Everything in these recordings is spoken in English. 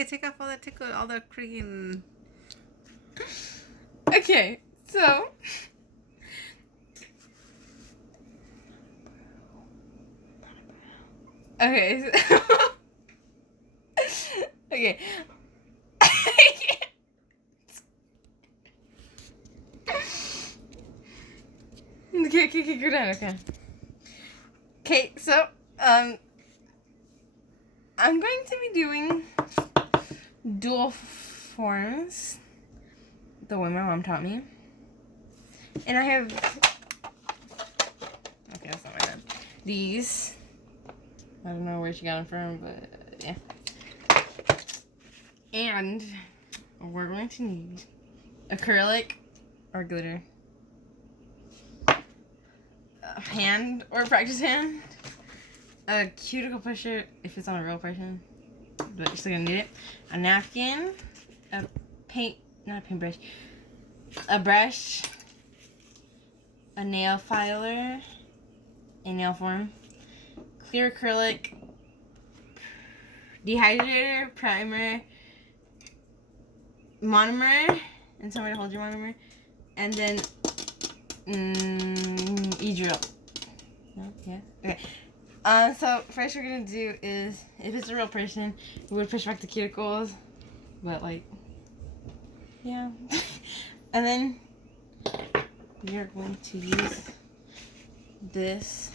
Okay, take off all that tickle, all the freaking. Okay, so. Okay. Okay. Okay, go down, okay. Okay, so, I'm going to be doing dual forms the way my mom taught me. And I have, okay, that's not my dad. These, I don't know where she got them from, but yeah. And we're going to need acrylic or glitter. A hand or practice hand. A cuticle pusher if it's on a real person, but you're still gonna need it. A napkin. A not a paintbrush. A brush. A nail filer. A nail form. Clear acrylic. Dehydrator. Primer. Monomer. And somewhere to hold your monomer. And then e-drill. No? Yeah? Okay. So first we're gonna do is, if it's a real person, we would push back the cuticles, but like, yeah. And then we are going to use this,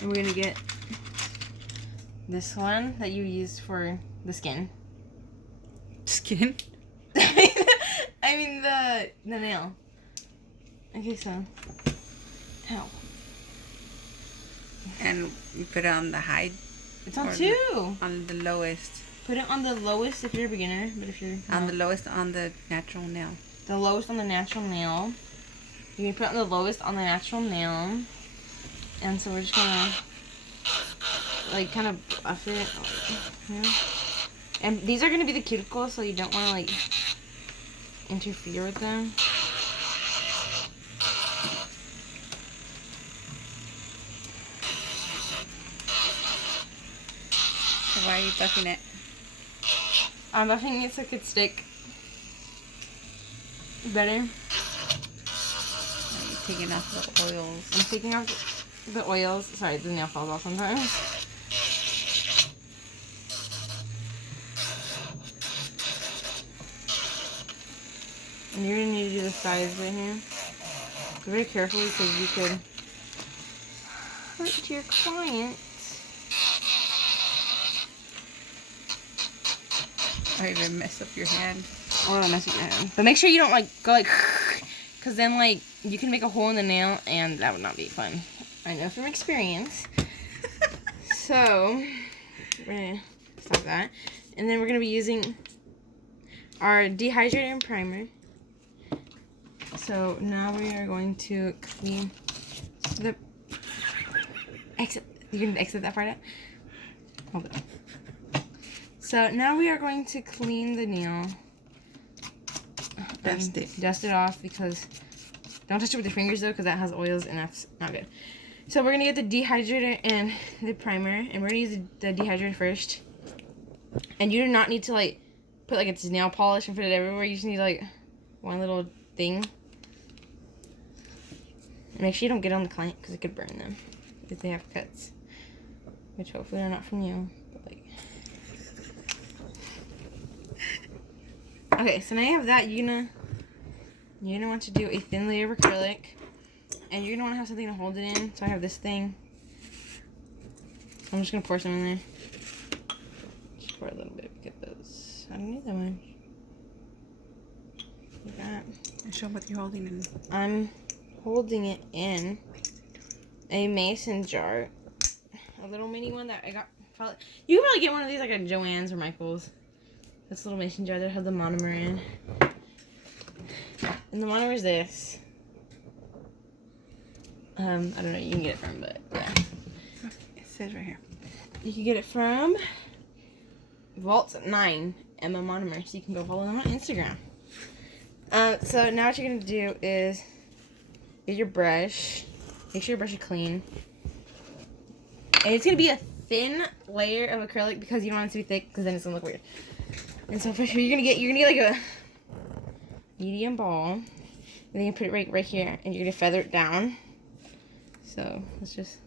and we're gonna get this one that you use for the skin. Skin? I mean the nail. Okay, so, ow. And you put it on the high. It's on 2. On the lowest. Put it on the lowest if you're a beginner, but if you're On the lowest on the natural nail. The lowest on the natural nail. You can put it on the lowest on the natural nail. And so we're just gonna like kind of buff it. Yeah. And these are gonna be the cuticles, so you don't wanna like interfere with them. So why are you buffing it? I'm buffing it so it could stick better. Are you taking off the oils? I'm taking off the oils. Sorry, the nail falls off sometimes. And you're gonna need to do the sides right here. Be very carefully because you could hurt your client. Or even mess up your hand. Or mess with your hand. But make sure you don't like go like, because then like you can make a hole in the nail and that would not be fun. I know from experience. So we're gonna stop that, and then we're gonna be using our dehydrator and primer. So now we are going to clean the exit. You can exit that part out. Hold it. So now we are going to clean the nail. Dust it. Dust it off, because don't touch it with your fingers though, because that has oils and that's not good. So we're gonna get the dehydrator and the primer, and we're gonna use the dehydrator first. And you do not need to like put like it's nail polish and put it everywhere. You just need like one little thing. And make sure you don't get it on the client, because it could burn them if they have cuts, which hopefully are not from you. But like, okay, so now you have that. You're gonna want to do a thin layer of acrylic, and you're gonna want to have something to hold it in. So I have this thing. I'm just gonna pour some in there. Just pour a little bit because I don't need that much. Like that. And show them what you're holding in. I'm holding it in a mason jar, a little mini one that I got. You can probably get one of these like at Joann's or Michael's. This little mason jar that has the monomer in. And the monomer is this. I don't know, you can get it from, but yeah. It says right here. You can get it from Vault 9 Emma Monomer, so you can go follow them on Instagram. So now what you're gonna do is get your brush. Make sure your brush is clean. And it's gonna be a thin layer of acrylic because you don't want it to be thick because then it's gonna look weird. And so first you're gonna get like a medium ball, and then you put it right here, and you're gonna feather it down. So let's just.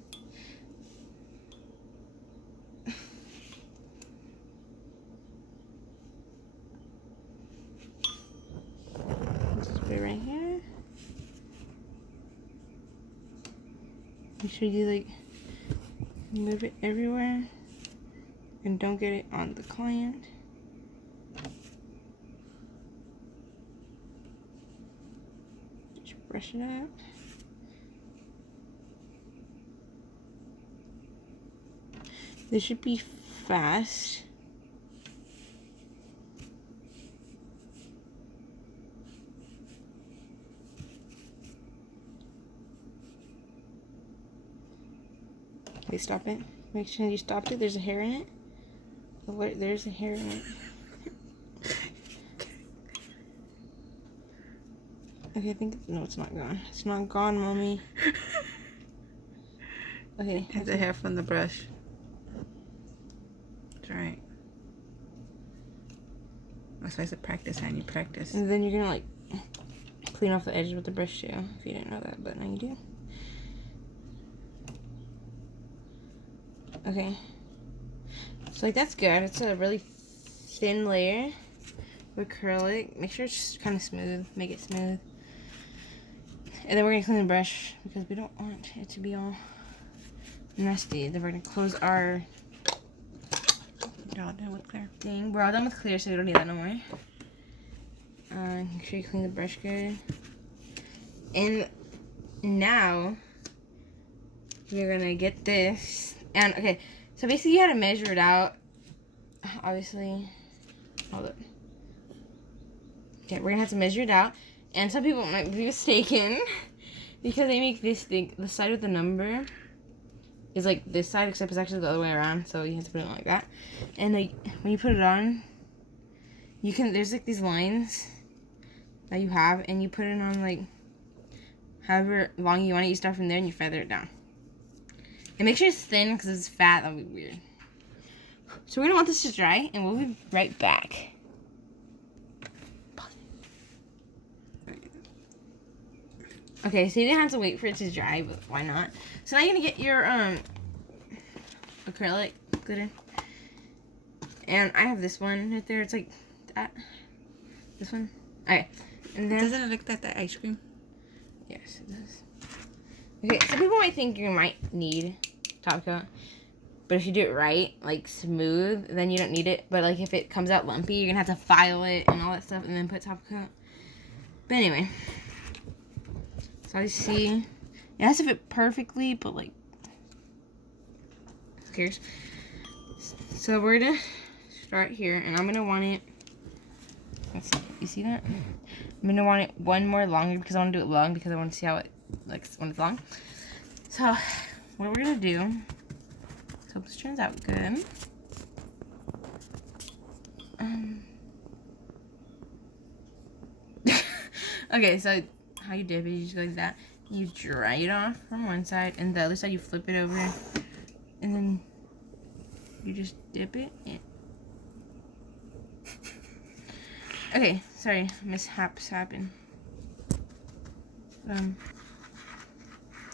Just put it right here. Make sure you like move it everywhere and don't get it on the client. Just brush it out. This should be fast. Okay, stop it. Make sure you stopped it. There's a hair in it. Alert, there's a hair in it. Okay, I think, no, it's not gone. It's not gone, Mommy. Okay. It's the hair from the brush. That's right. That's why I said practice, honey. Practice. And then you're gonna like clean off the edges with the brush too, if you didn't know that, but now you do. Okay. So like that's good. It's a really thin layer of acrylic. Make sure it's just kind of smooth. Make it smooth. And then we're gonna clean the brush because we don't want it to be all nasty. Then we're gonna close our You're all done with clear. thing. We're all done with clear, so we don't need that no more. Make sure you clean the brush good. And now we're gonna get this. And okay, so basically you had to measure it out. Obviously, hold up. Okay, we're gonna have to measure it out. And some people might be mistaken because they make this thing, the side with the number is like this side, except it's actually the other way around. So you have to put it on like that. And like when you put it on, you can, there's like these lines that you have, and you put it on like however long you want it. You start from there and you feather it down. And make sure it's thin because if it's fat, that'll be weird. So we're gonna want this to dry, and we'll be right back. Okay, so you didn't have to wait for it to dry, but why not? So now you're gonna get your acrylic glitter. And I have this one right there. It's like that. This one. Alright. And then Doesn't it look like that ice cream? yes, it does. Okay, some people might think you might need top coat. But if you do it right, like smooth, then you don't need it. But like if it comes out lumpy, you're gonna have to file it and all that stuff and then put top coat. But anyway. So I see it has to fit perfectly, but like who cares? So we're gonna start here, and I'm gonna want it. Let's see, you see that? I'm gonna want it one more longer because I want to do it long because I want to see how it looks when it's long. So what we're gonna do? Let's hope this turns out good. Okay, so how you dip it, you just go like that. You dry it off from one side, and the other side you flip it over, and then you just dip it in. Okay, sorry, mishaps happen.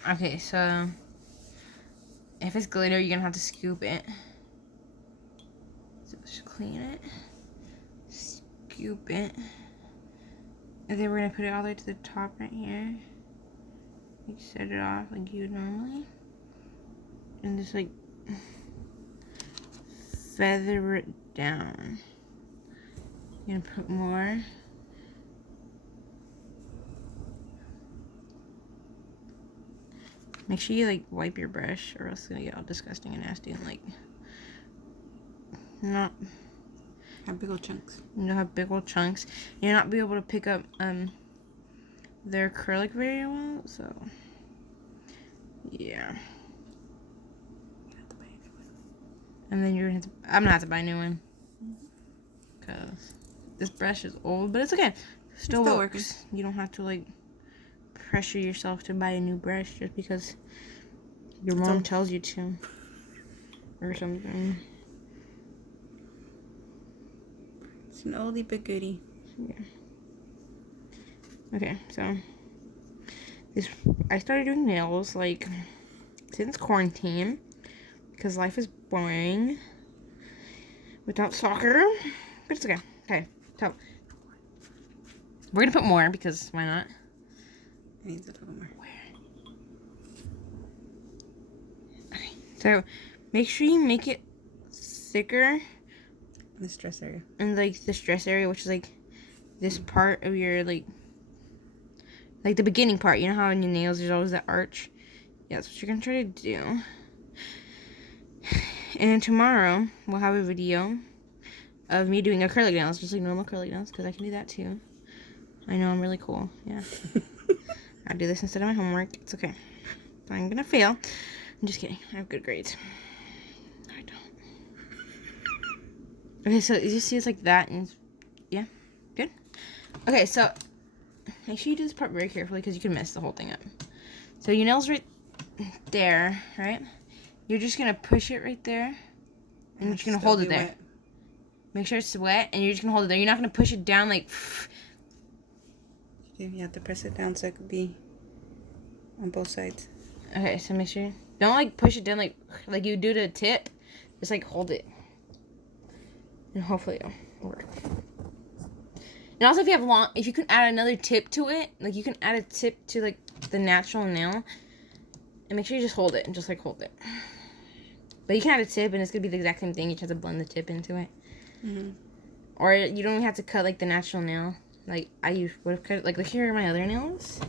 Okay, so if it's glitter, you're gonna have to scoop it. So just clean it, scoop it. And then we're gonna put it all the way to the top right here. Like set it off like you would normally. And just like feather it down. You're gonna put more. Make sure you like wipe your brush or else it's gonna get all disgusting and nasty and like not Have big old chunks. you'll have big old chunks. You'll not be able to pick up their acrylic very well, so yeah. And then you're gonna have to, I'm gonna have to buy a new one because this brush is old, but it's okay. Still works. You don't have to like pressure yourself to buy a new brush just because your mom tells you to. or something. It's an oldie but goodie. Yeah. Okay, so I started doing nails like since quarantine because life is boring without soccer, but it's okay. Okay, so we're gonna put more because why not? It needs a little more. Okay, so make sure you make it thicker The stress area. in like the stress area, which is like this part of your like the beginning part. You know how in your nails there's always that arch? Yeah, that's what you're gonna try to do. And then tomorrow we'll have a video of me doing acrylic nails, just like normal acrylic nails, because I can do that too. I know I'm really cool. Yeah. I do this instead of my homework. It's okay. I'm gonna fail. I'm just kidding. I have good grades. I don't. Okay, so you see it's like that, and yeah, good. Okay, so make sure you do this part very carefully because you can mess the whole thing up. So your nail's right there, right? You're just gonna push it right there, and you're just gonna hold it there. Wet. Make sure it's wet, and you're just gonna hold it there. You're not gonna push it down like. You have to press it down so it could be on both sides. Okay, so make sure don't like push it down like you do to the tip. Just like hold it, and hopefully it'll work. And also, if you can add another tip to it, like you can add a tip to like the natural nail, and make sure you just hold it and just like hold it. But you can add a tip, and it's gonna be the exact same thing. You just have to blend the tip into it, or you don't even have to cut like the natural nail. Like I would have cut like here are my other nails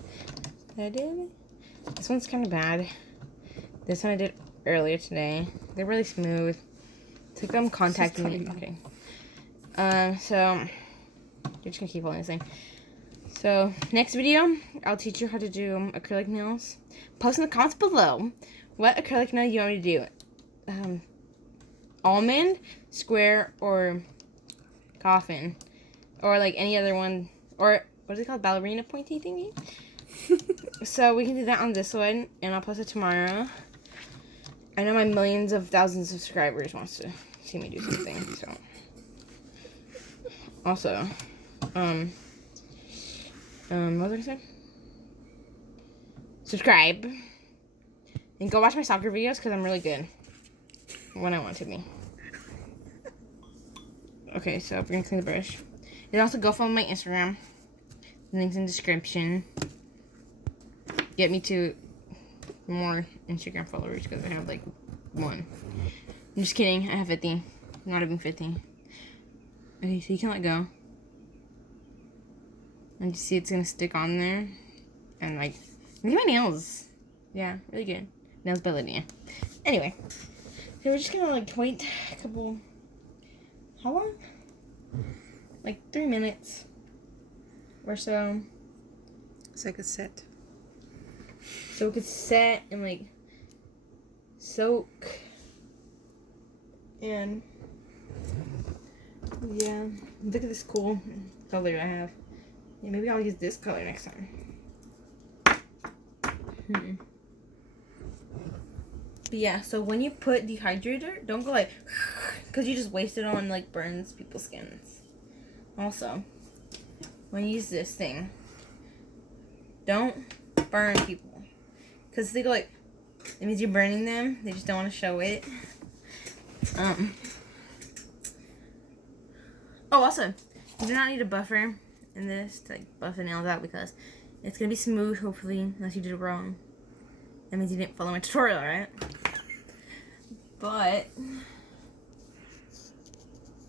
that I did. This one's kind of bad. This one I did earlier today. They're really smooth. It's like I'm contacting me. Okay. So you're just gonna keep holding this thing. So next video, I'll teach you how to do acrylic nails. Post in the comments below what acrylic nail you want me to do. Almond, square, or coffin, or like any other one, or what is it called, ballerina pointy thingy. So we can do that on this one, and I'll post it tomorrow. I know my millions of thousands of subscribers wants to see me do something. So also, what was I gonna say? Subscribe and go watch my soccer videos because I'm really good when I want to be. Okay, so we're gonna clean the brush. And also go follow my Instagram. The link's in the description. Get me to more Instagram followers because I have like 1. I'm just kidding. I have 50. Not even 50. Okay, so you can let go. And you see it's gonna stick on there. And like, look at my nails. Yeah, really good. Nails by Lydia. Anyway, so we're just gonna like wait a couple. How long? Like 3 minutes or so. So it could set. So it could set and like soak. And yeah, look at this cool color I have. Yeah, maybe I'll use this color next time. But yeah, so when you put dehydrator, don't go like, because you just waste it on like burns people's skins. Also, when you use this thing, don't burn people, because they go like, it means you're burning them. They just don't want to show it. Oh, also, you do not need a buffer in this to like buff the nails out because it's gonna be smooth, hopefully, unless you did it wrong. That means you didn't follow my tutorial, right? But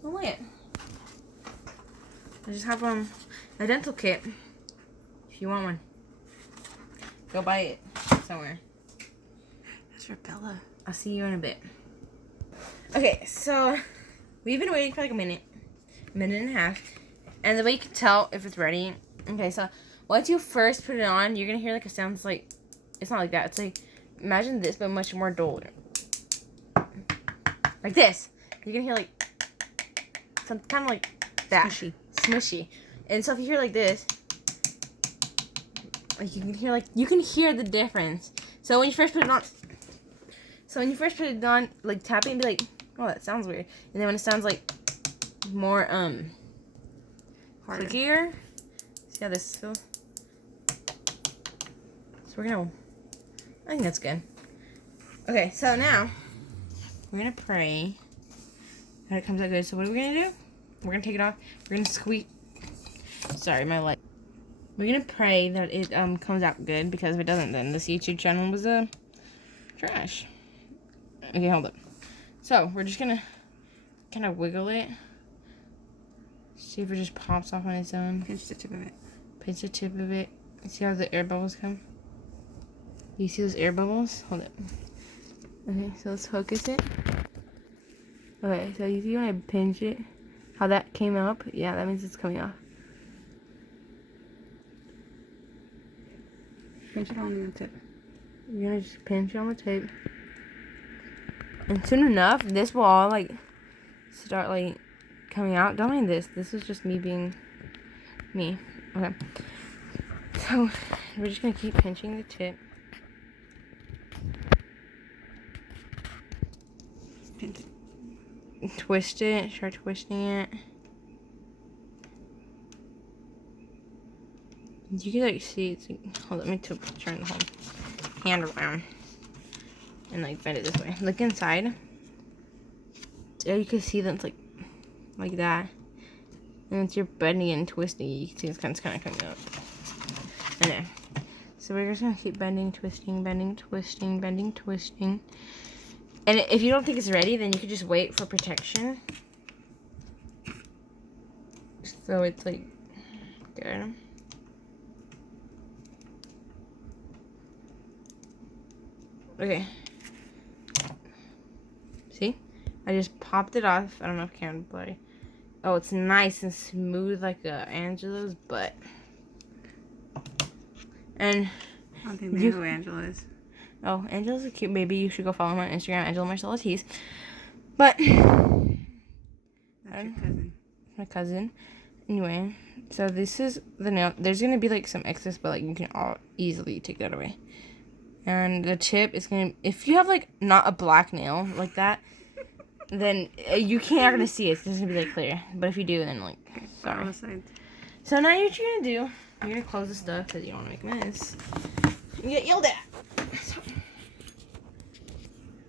oh wait, I just have a dental kit. If you want one, go buy it somewhere. That's for Bella. I'll see you in a bit. Okay, so we've been waiting for like a minute and a half, and the way you can tell if it's ready. Okay, so once you first put it on, you're gonna hear like a sound. It's like, it's not like that. It's like, imagine this but much more duller. Like this. You're gonna hear like something kind of like that. Smushy. And so if you hear like this, like you can hear the difference. So when you first put it on, So when you first put it on, like tap it and be like, oh, that sounds weird. And then when it sounds like more Harder. clickier, see how this feels? So we're gonna, I think that's good. Okay, so now we're gonna pray that it comes out good. So what are we gonna do? We're gonna take it off. We're gonna squeeze. Sorry, my light. We're gonna pray that it comes out good, because if it doesn't, then this YouTube channel was trash. Okay, hold up. So we're just gonna kind of wiggle it. See if it just pops off on its own. Pinch the tip of it. Pinch the tip of it. See how the air bubbles come? You see those air bubbles? Hold it. Okay, so let's focus it. Okay, so you see when I pinch it, how that came up? Yeah, that means it's coming off. Pinch it on the tip. You're gonna just pinch it on the tip. And soon enough, this will all like start like coming out. Don't mind this. This is just me being me. Okay. So we're just gonna keep pinching the tip. Pinch it. Twist it. Start twisting it. You can like see it's like, hold on, let me turn the whole hand around and like bend it this way. Look inside. So you can see that it's like that. And once you're bending and twisting, you can see it's kind of coming up. Okay. So we're just gonna keep bending, twisting, bending, twisting, bending, twisting. And if you don't think it's ready, then you could just wait for protection. So it's like good. Okay. See? I just popped it off. I don't know if I can play. Oh, it's nice and smooth like Angela's butt. And I don't think they know who Angela is. oh, Angela's a cute baby. You should go follow her on Instagram, Angela Marcella Tees. But That's your cousin. my cousin. Anyway, so this is the nail. There's gonna be like some excess, but like you can all easily take that away. And the tip is gonna, if you have like not a black nail like that, then you can't gonna see it. It's just gonna be like clear. But if you do, then like, sorry. So now what you're gonna do, you're gonna close the stuff because you don't want to make a mess. You get yelled at. So,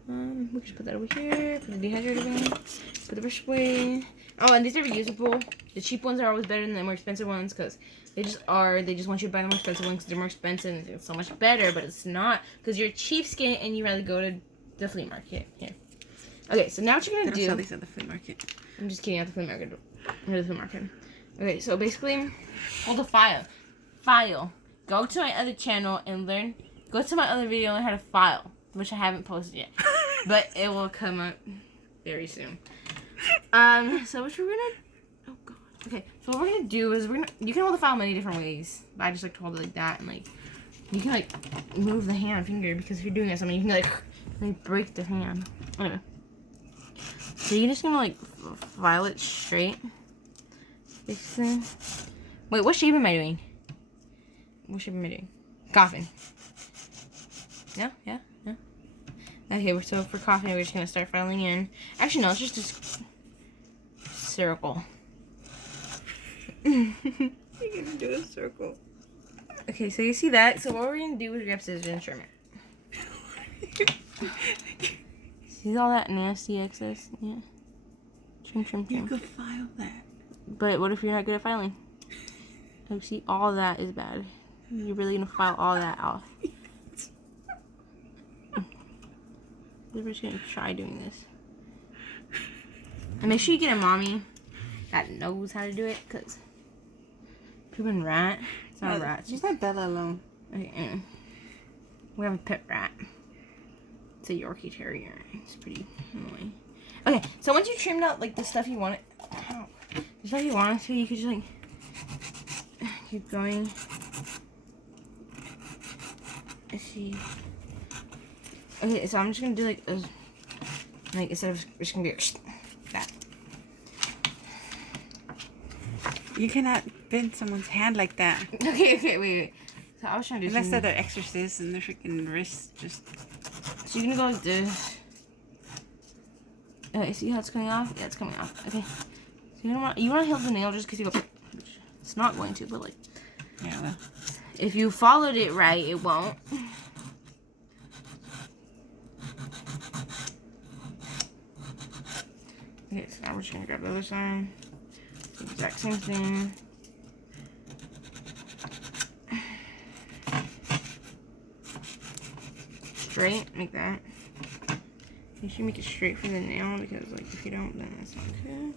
we can just put that over here. Put the dehydrator away. Put the brush away. Oh, and these are reusable. The cheap ones are always better than the more expensive ones because they just are. They just want you to buy the more expensive ones because they're more expensive and it's so much better. But it's not because you're a cheapskate and you rather go to the flea market. Here. Okay, so now what you're gonna do? Sell these at the flea market. I'm just kidding. At the flea market. At the flea market. Okay, so basically, hold the file. File. Go to my other channel and learn. Go to my other video and learn how to file, which I haven't posted yet, but it will come up very soon. So what we're gonna, oh god. Okay, so what we're gonna do is you can hold the file many different ways, but I just like to hold it like that, and like, you can like move the hand finger, because if you're doing this, I mean, you can like break the hand. Anyway. So you're just gonna like file it straight. Basically. Wait, what shape am I doing? What shape am I doing? Coffin. Yeah, yeah, yeah. Okay, so for coffin, we're just gonna start filing in. Actually, no, it's just circle. You're gonna do a circle. Okay, so you see that? So what we're gonna do is grab scissors and trim it. See all that nasty excess? Yeah. Trim, trim, trim. You could file that. But what if you're not good at filing? Like, see, all that is bad. You're really gonna file all that off. We're just gonna try doing this. And make sure you get a mommy that knows how to do it, because pooping rat, it's not a rat. It's Just just, let Bella alone. okay, anyway. We have a pet rat. It's a Yorkie Terrier. It's pretty annoying. Okay, so once you trimmed out like the stuff you want it, the stuff you want it to, you could just like keep going. Let's see. Okay, so I'm just gonna do like instead of just gonna be like that. You cannot bend someone's hand like that. Okay, wait. So I was trying to do Unless something. they're exorcists and their freaking wrists just So you're gonna go like this. Okay, see how it's coming off? Yeah, it's coming off. Okay. So you want to heal the nail just because you go. It's not going to, but like. Yeah. If you followed it right, it won't. Okay, so now we're just gonna grab the other side. The exact same thing. Straight, like that. You should make it straight for the nail because, like, if you don't, then that's not good.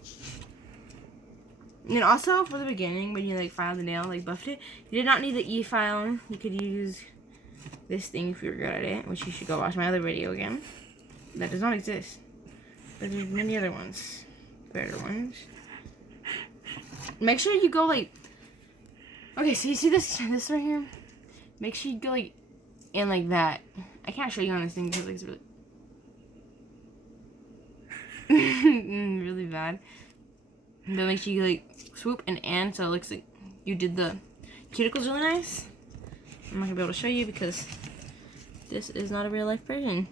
And then also for the beginning, when you like filed the nail, like buffed it, you did not need the e-file. You could use this thing if you were good at it, which you should go watch my other video again. That does not exist. But there's many other ones, better ones. Make sure you go like. Okay, so you see this right here? Make sure you go like in like that. I can't show you on this thing because like, it's really really bad. But make sure you like swoop and so it looks like you did the cuticles really nice. I'm not gonna be able to show you because this is not a real life version.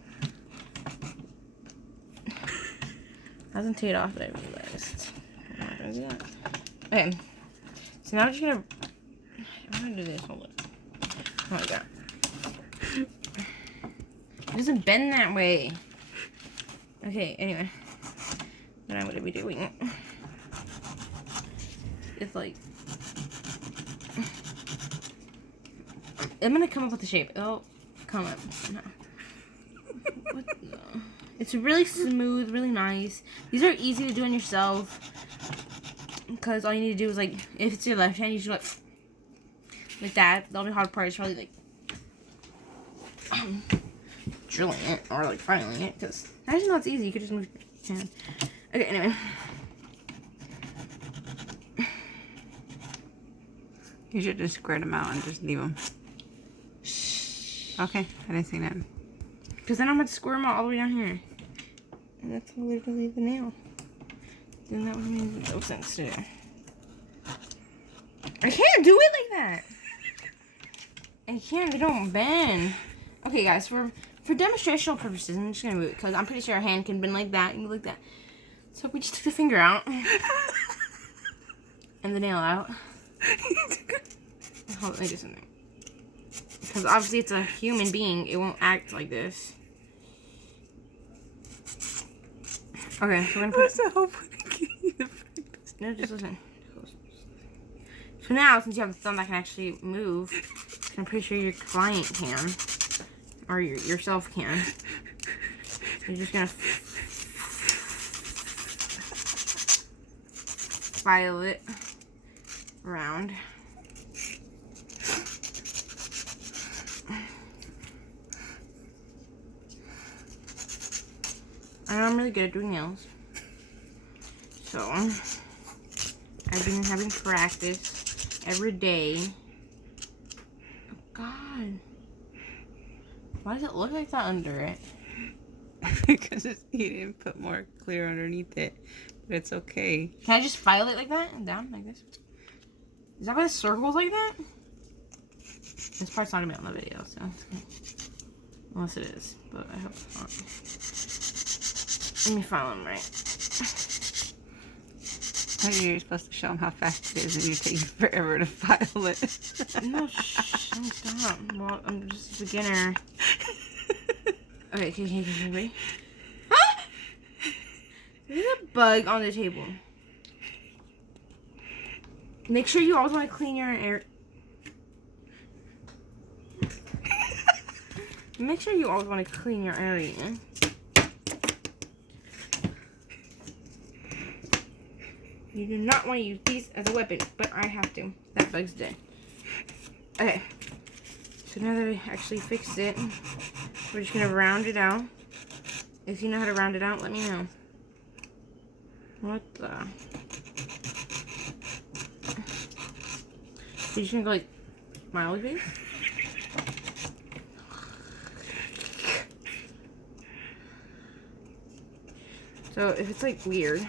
Hasn't taken off, but I realized. I'm not gonna do that. Okay. So now I'm just gonna. I'm gonna do this. Hold on. Oh my god. It doesn't bend that way. Okay, anyway. What I'm gonna be doing. It's like. I'm gonna come up with a shape. It'll come up. No. What the? It's really smooth, really nice. These are easy to do on yourself. Because all you need to do is like, if it's your left hand, you should like that. The only hard part is probably like drilling it or like filing it. Because actually, no, it's easy. You could just move your hand. Okay, anyway. You should just squirt them out and just leave them. Okay, I didn't see that. Because then I'm going to squirt them out all the way down here. And that's literally the nail. Then that would make no sense to do. I can't do it like that. I can't. They don't bend. Okay, guys, for demonstrational purposes, I'm just going to move it. Because I'm pretty sure a hand can bend like that and like that. So we just took the finger out. And the nail out. Hold on, let me do something. Because obviously it's a human being. It won't act like this. Okay, so we're gonna put No, just listen. So now, since you have a thumb that can actually move, I'm pretty sure your client can. Or yourself can. You're just gonna file it around. I know I'm really good at doing nails. So, I've been having practice every day. Oh, God. Why does it look like that under it? Because he didn't put more clear underneath it. But it's okay. Can I just file it like that and down like this? Is that why the circle's like that? This part's not gonna be on the video, so it's okay. Unless it is, but I hope it's not. Let me file them right. You're supposed to show him how fast it is and you take forever to file it. No, stop. Well, I'm just a beginner. Okay, ready? Ah! There's a bug on the table. Make sure you always want to clean your air. Make sure you always want to clean your area. You do not want to use these as a weapon, but I have to. That bug's dead. Okay. So now that I actually fixed it, we're just going to round it out. If you know how to round it out, let me know. What the? You're just going to go like smiley face? So if it's like weird,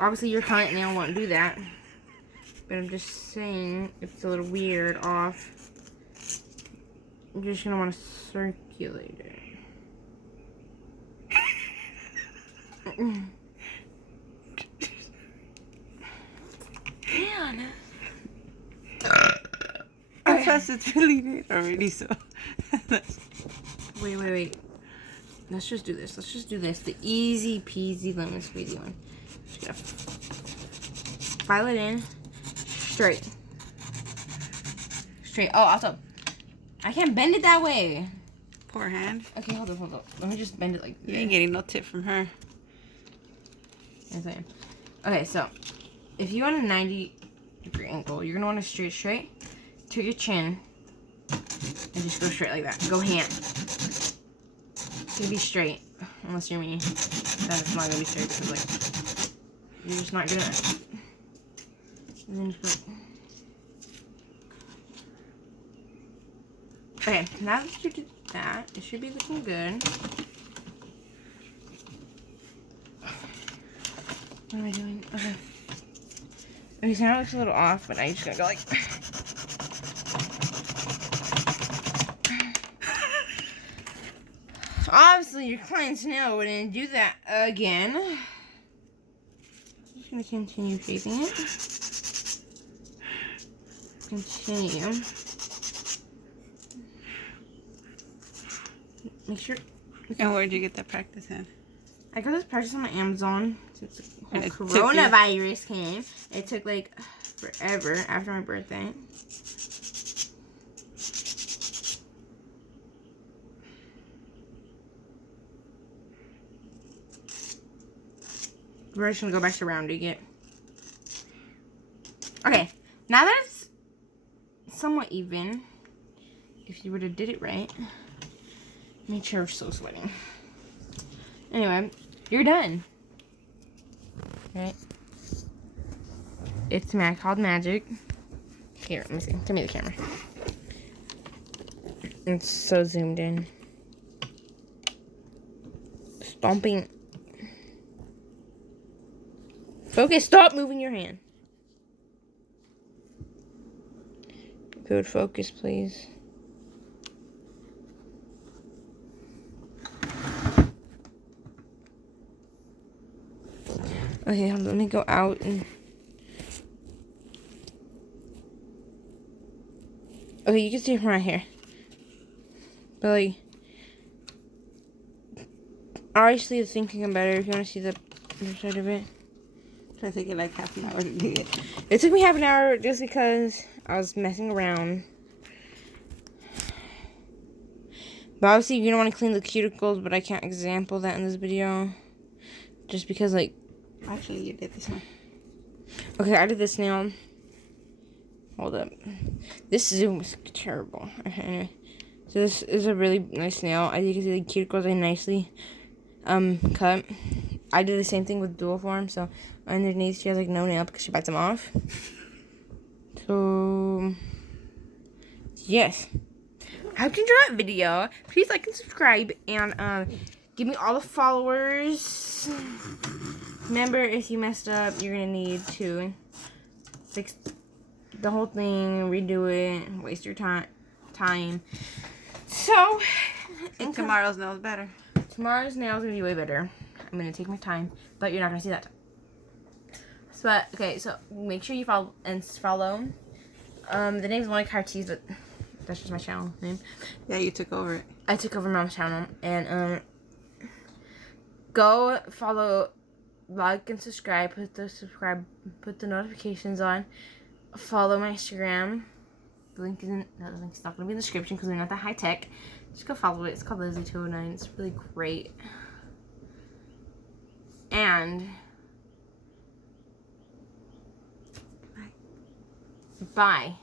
obviously your client nail won't do that, but I'm just saying if it's a little weird off, you're just gonna want to you later. Man. Plus, it's really late already, so. Wait. Let's just do this. The easy peasy lemon squeezy one. Just gotta file it in. Straight. Oh, also, I can't bend it that way. Poor hand. Okay, hold on. Let me just bend it like this. You ain't getting no tip from her. Yes, I am. Okay, so if you want a 90-degree angle, you're gonna want to straight to your chin and just go straight like that. Go hand. It's gonna be straight, unless you're me. Then it's not gonna be straight because like you're just not good at it. And then just go. Okay, now that you did that, it should be looking good. What am I doing? Okay. Okay, so now it looks a little off, but I'm just gonna go like. Obviously, your client's nail wouldn't do that again. I'm just gonna continue shaping it. Continue. Make sure. And where'd you get that practice in? I got this practice on my Amazon since the And whole it took you- coronavirus came. It took like forever after my birthday. We're just gonna go back to rounding it. Okay, now that it's somewhat even, if you would have did it right, make sure it's so sweating. Anyway, you're done. Right? It's called Magic. Here, let me see. Give me the camera. It's so zoomed in. Stomping. Focus, stop moving your hand. If you would focus, please. Okay, let me go out and... Okay, you can see it from right here. But like... Obviously, the thinking I'm better if you want to see the other side of it. I think it like half an hour to do it. It took me half an hour just because I was messing around. But obviously, you don't want to clean the cuticles, but I can't example that in this video. Just because, like... Actually, you did this one. Okay, I did this nail. Hold up. This zoom is terrible. Okay, anyway. So this is a really nice nail. As you can see, the cuticles are nicely cut. I did the same thing with dual form, so underneath she has like no nail because she bites them off. So yes. I hope you enjoyed that video. Please like and subscribe and give me all the followers. Remember, if you messed up, you're gonna need to fix the whole thing, redo it, waste your time. So, And tomorrow's nail is better. Tomorrow's nail is gonna be way better. I'm gonna take my time, but you're not gonna see that. But okay, so make sure you follow. The name's Monica Artis, but that's just my channel name. Yeah, you took over it. I took over Mom's channel, and go follow, like and subscribe. Put the notifications on. Follow my Instagram. The link's not gonna be in the description because we're not that high tech. Just go follow it. It's called Leslie209. It's really great. And bye.